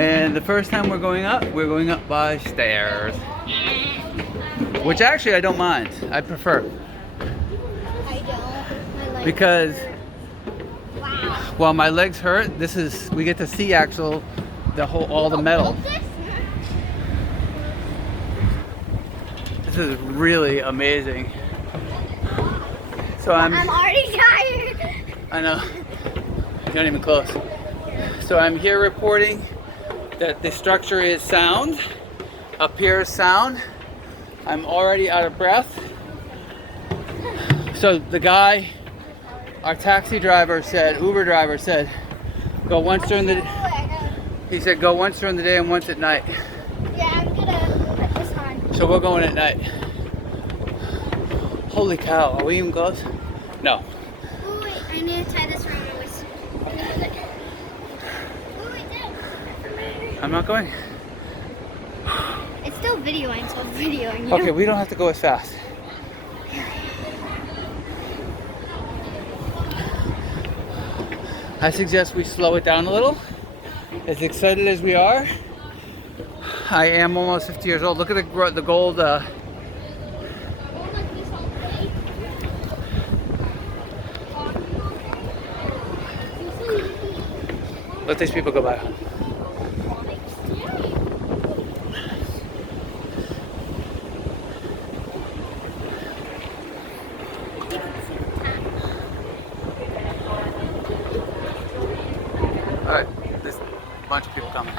And the first time we're going up by stairs. Which actually I don't mind. I prefer. I don't. My legs Because hurt. Wow. while my legs hurt, we get to see all the metal. This is really amazing. So I'm already tired. I know. You're not even close. So I'm here reporting that the structure is sound. Up here is sound. I'm already out of breath. So the guy, our taxi driver said, Uber driver said, go once during the day and once at night. Yeah, I'm gonna put this on. So we're going at night. Holy cow, are we even close? No. Oh wait, I need to tie this around my waist. Oh wait, there. I'm not going. It's still videoing, so it's videoing you. Okay, we don't have to go as fast. I suggest we slow it down a little. As excited as we are, I am almost 50 years old. Look at the gold. Let these people go by. All right, there's a bunch of people coming.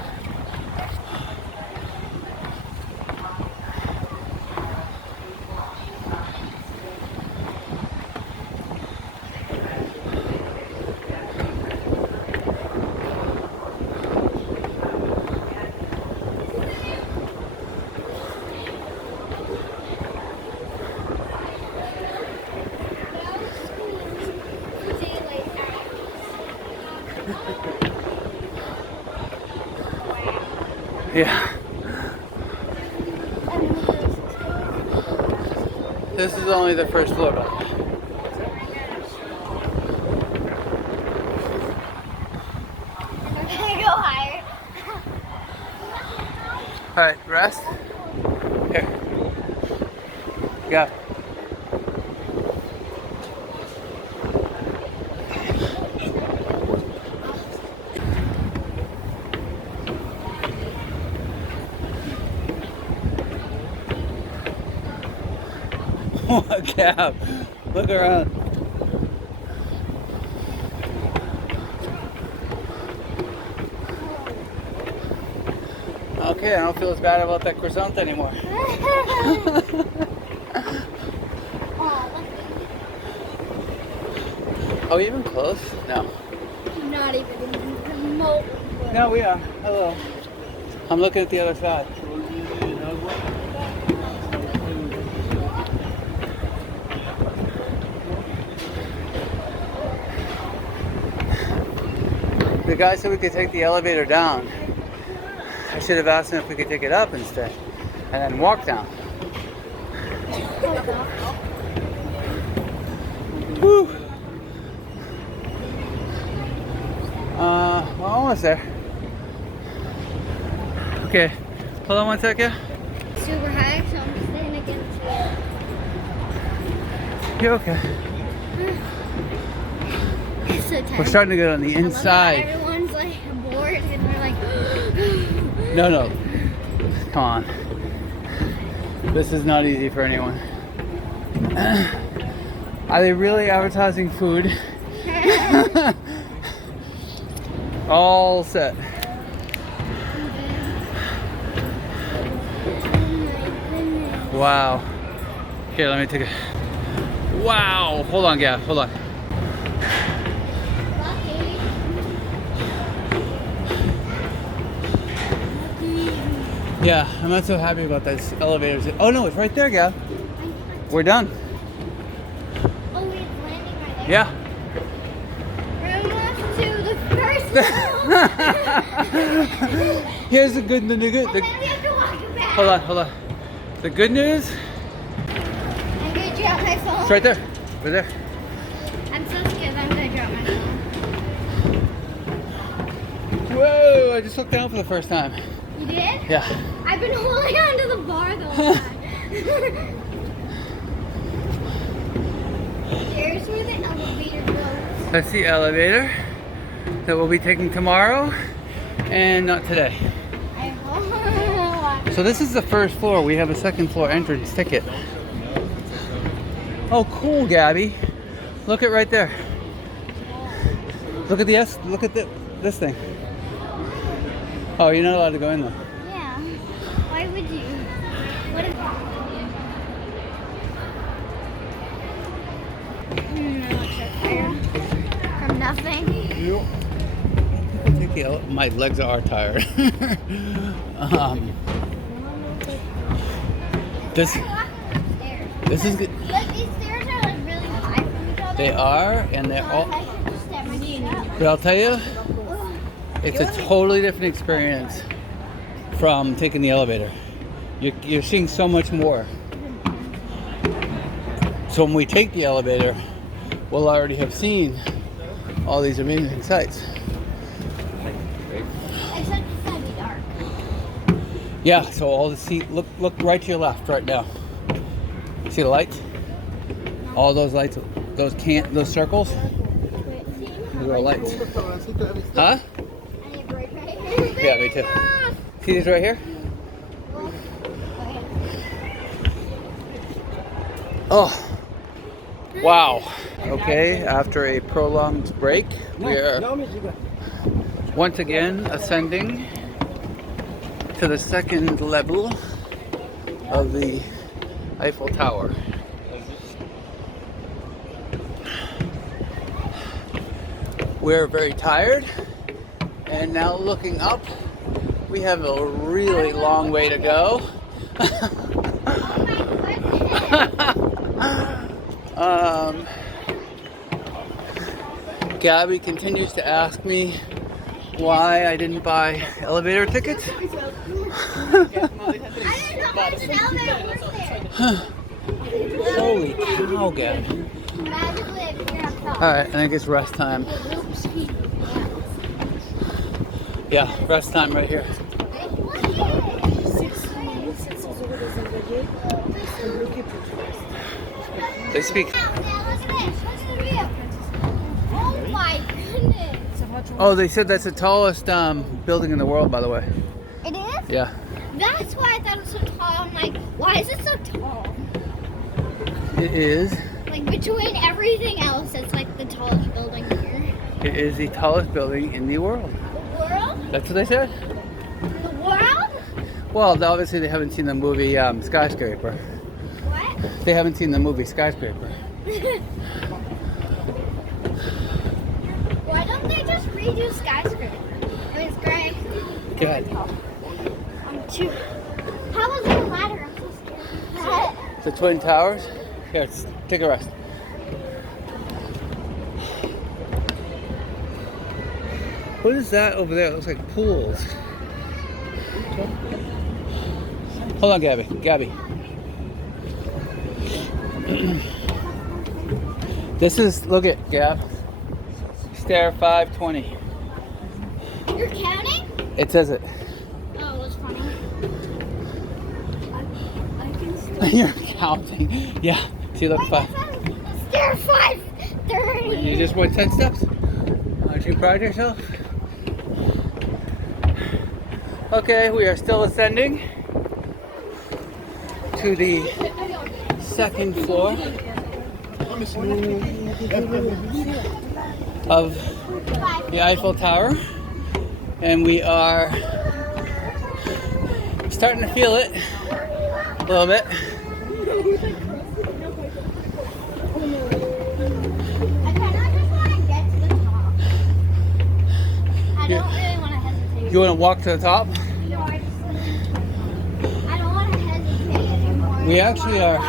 Yeah. This is only the first floor, but I'm gonna go higher. all right, rest. Here. Go. What cab? Look around. Okay, I don't feel as bad about that croissant anymore. Are we even close? No. Not even remotely close. No, we are. Hello. I'm looking at the other side. The guy said we could take the elevator down. I should have asked him if we could take it up instead and then walk down. Whew. We're almost there. Okay, hold on one second. Super high, so I'm just staying against it. You're okay. It's so tight. We're starting to get on the I love inside. how everyone's like bored and we're like. No. Come on. This is not easy for anyone. Are they really advertising food? All set. Wow. Here, let me take a. Wow. Hold on, Gav. Hold on. Yeah, I'm not so happy about this elevator. Oh no, it's right there, Gav. We're done. Oh, it's landing right there. Yeah. We're almost to the first floor. Here's the good news. And then we have to walk it back. Hold on. The good news. I'm gonna drop my phone. It's right there. Right there. I'm so scared I'm gonna drop my phone. Whoa, I just looked down for the first time. You did? Yeah. I've been holding onto the bar the whole time. Here's where the elevator goes. That's the elevator that we'll be taking tomorrow and not today. I hope. So this is the first floor. We have a second floor entrance ticket. Oh, cool, Gabby. Look at right there. Look at the look at this thing. Oh, you're not allowed to go in though. Yeah. Why would you? What if... From nothing. My legs are tired. This is good. Like these stairs are like really high from each other. They are, and they're all. I should just step my feet up. But I'll tell you, it's a totally different experience from taking the elevator. You're seeing so much more. So when we take the elevator, we'll already have seen all these amazing sights. Except it's gonna be dark. Yeah, so all the look right to your left right now. See the lights? All those lights, those circles, those are lights. Huh? Yeah, me too. See these right here? Oh, wow. Okay, after a prolonged break, we are once again ascending to the second level of the Eiffel Tower. We're very tired, and now looking up, we have a really long way to go. Gabby continues to ask me why I didn't buy elevator tickets. I didn't know there's an elevator was there. Holy cow, Gabby. Magically appear up top. Alright, I think it's rest time. Yeah, rest time right here. They speak. Oh my goodness. Oh, they said that's the tallest building in the world, by the way. It is? Yeah. That's why I thought it was so tall. I'm like, why is it so tall? It is. Like between everything else, it's like the tallest building here. It is the tallest building in the world. The world? That's what they said. The world? Well, obviously they haven't seen the movie Skyscraper. What? They haven't seen the movie Skyscraper. Why don't they just redo Skyscraper? I mean, it's great. Good. I'm too. How was the ladder? I'm so scared. The Twin Towers? Here, take a rest. What is that over there? It looks like pools. Hold on, Gabby. Gabby. This is, look at, Gab. Stair 520. You're counting? It says it. Oh, it was funny. I can still. You're counting. Yeah. See, look, Wait, 5. Stair 530. You just went 10 steps? Aren't you proud of yourself? Okay, we are still ascending to the second floor of the Eiffel Tower, and we are starting to feel it a little bit. I kind of just want to get to the top. I don't really want to hesitate. You want to walk to the top? No, I don't want to hesitate anymore. We actually are.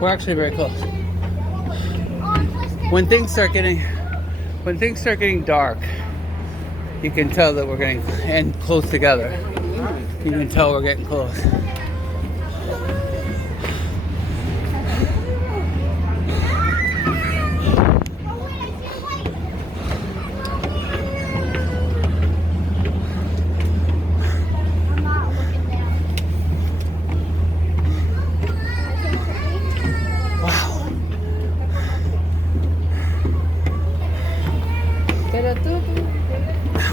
We're actually very close. When things start getting dark, you can tell that we're getting and close together. You can tell we're getting close.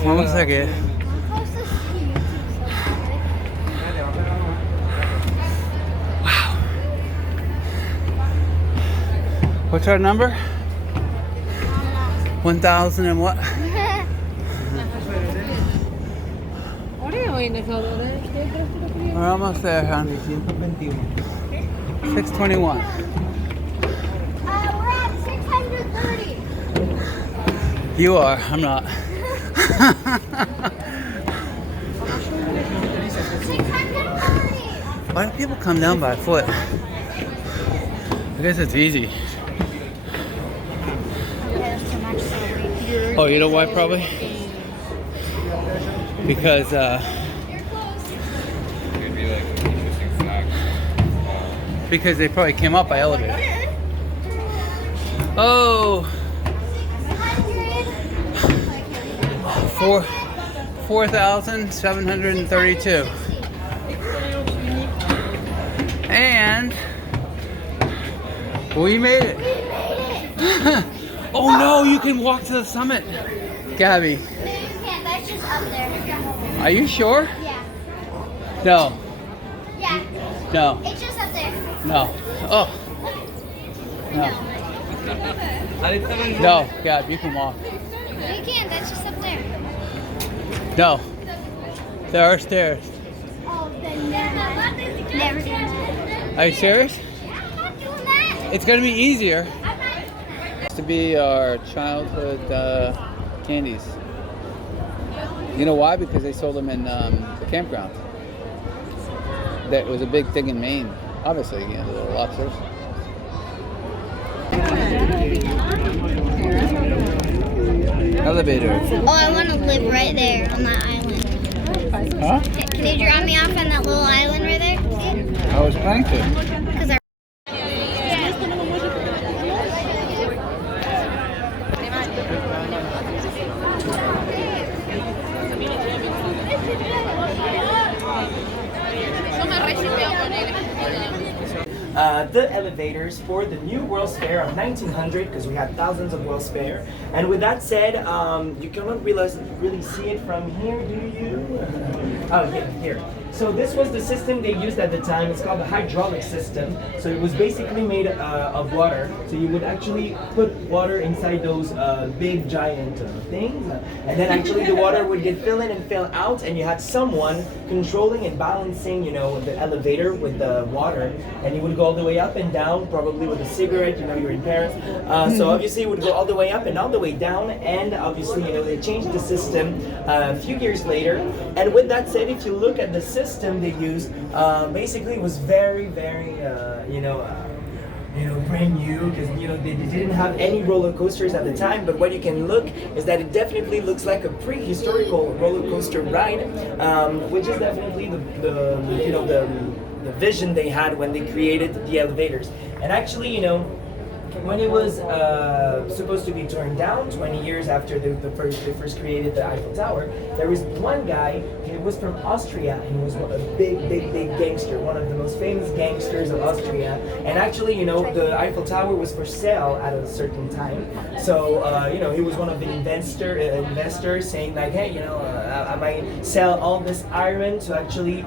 Vamos a seguir. I'm supposed to see YouTube something. Wow. What's our number? 1,000 and what? We're almost there, hon. 621. We're at 630. You are. I'm not. 630. Why do people come down by foot? I guess it's easy. There's too much celery. Oh, you know why probably? Because they probably came up by elevator. Oh, 4,732. And we made it. Oh no, you can walk to the summit. Gabby, No, you can't. That's just up there. are you sure? Yeah. No, Yeah. no, It's just up there. no. Oh, no. No, Gab, you can walk. No, you can't. That's just up there. No, there are stairs. Oh, then never doing that. Are you serious? I'm not doing that. It's gonna be easier. I'm not doing that. Used to be our childhood candies. You know why? Because they sold them in the campground. That was a big thing in Maine. Obviously, you know, the little lobsters. Elevator. Oh, I want to live right there on that island. Huh? Can you drop me off on that little island right there? I was planning to. Because I. The elevators for the new World's Fair of 1900, because we had thousands of World's Fair. And with that said, you cannot really see it from here, do you? Oh, yeah, here. So this was the system they used at the time. It's called the hydraulic system. So it was basically made of water. So you would actually put water inside those big giant things, and then actually the water would get fill in and fill out, and you had someone controlling and balancing, you know, the elevator with the water, and you would go all the way up and down, probably with a cigarette. You know, you're in Paris, so obviously it would go all the way up and all the way down, and obviously, you know, they changed the system a few years later. And with that said, if you look at the system they used, basically it was very, very, brand new, because they didn't have any roller coasters at the time. But what you can look is that it definitely looks like a prehistorical roller coaster ride, which is definitely the vision they had when they created the elevators. And actually, when it was supposed to be torn down 20 years after they first created the Eiffel Tower, there was one guy, he was from Austria, and he was a big gangster, one of the most famous gangsters of Austria. And actually, the Eiffel Tower was for sale at a certain time. So, he was one of the investors saying like, hey, I might sell all this iron to actually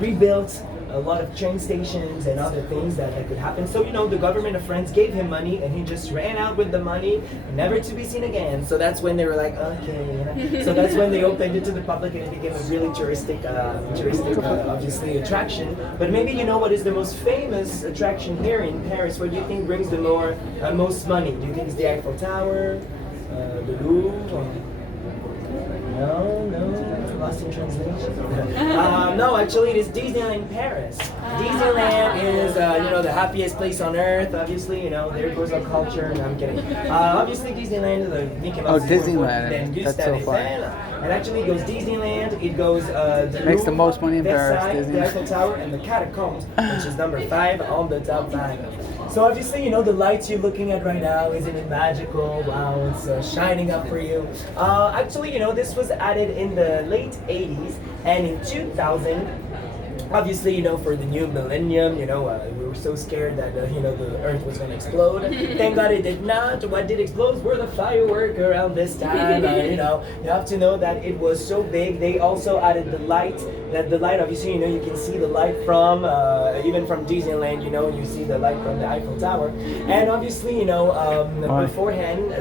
rebuild a lot of train stations and other things that could happen. So, the government of France gave him money, and he just ran out with the money, never to be seen again. So that's when they were like, okay. So that's when they opened it to the public, and it became a really touristic, obviously, attraction. But maybe what is the most famous attraction here in Paris? What do you think brings the most money? Do you think it's the Eiffel Tower, the Louvre? No, lost in translation. No, actually, it is Disneyland Paris. Disneyland is, the happiest place on earth. Obviously, there goes our culture. No, I'm kidding. Obviously, Disneyland is a Mickey Mouse. Oh, Disneyland. That's so fun. And actually, it goes Disneyland. It goes the Makes the Louvre, most money in Paris. Versailles, the Eiffel Tower, and the Catacombs, which is number 5 on the top 5. So obviously, the lights you're looking at right now, isn't it magical? Wow, it's shining up for you. Actually, this was added in the late 80s, and in 2000, obviously, for the new millennium, we were so scared that you know, the Earth was going to explode. Thank God it did not. What did explode were the fireworks around this time. You know, you have to know that it was so big. They also added the light. That the light, obviously, you know, you can see the light from even from Disneyland. You know, you see the light from the Eiffel Tower. And obviously, you know, beforehand,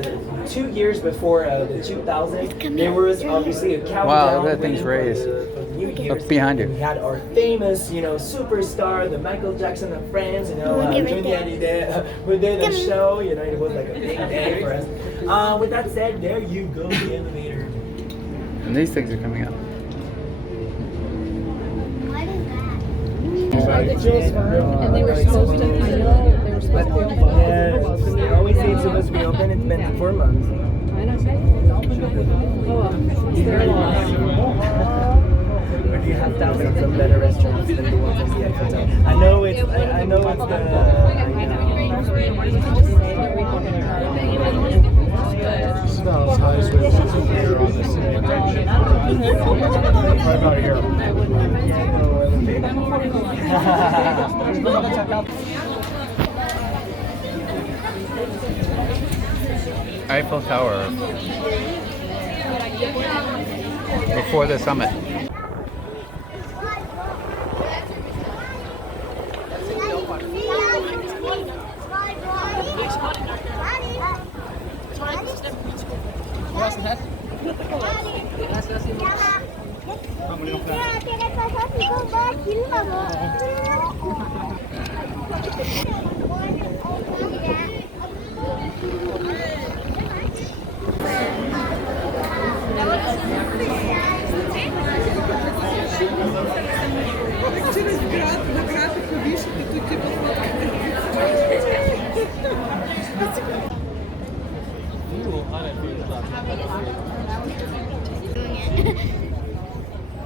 2 years before the 2000, there was obviously a countdown. Wow, that thing's raised. For the New Year's. Look behind you. We had our famous, you know, superstar, the Michael Jackson of France, you know, doing we did a show, you know, it was like a big day for us. With that said, there you go, the elevator. And these things are coming up. And they were supposed to, I know, they were supposed to be open. Yeah, they always say it's supposed to be open, it's been 4 months. I know. Oh, it's their loss. But you have thousands of better restaurants than the ones in the Eiffel Tower. I know it's It's about as high as we want here on the same page. Right about here. Eiffel Tower. Before the summit.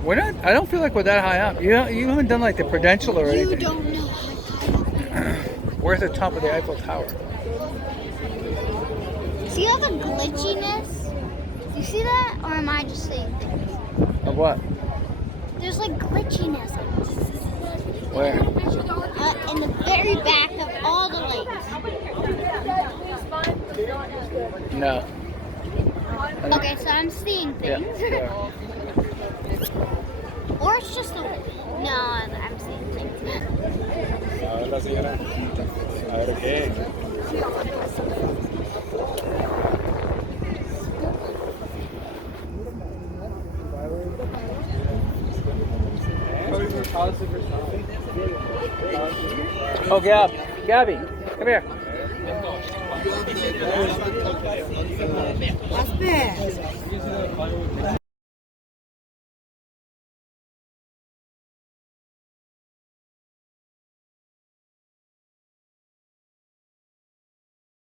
We're not. I don't feel like we're that high up. You haven't done like the Prudential or anything. You don't know. We're at the top of the Eiffel Tower. See all the glitchiness? Do you see that? Or am I just saying things? Of what? There's like glitchiness. Where? In the very back of all the lights. No. Okay, so I'm seeing things. Yeah. Or it's just a... No, I'm seeing things. La señora. A ver qué. Oh, Gabby, come here. What's that?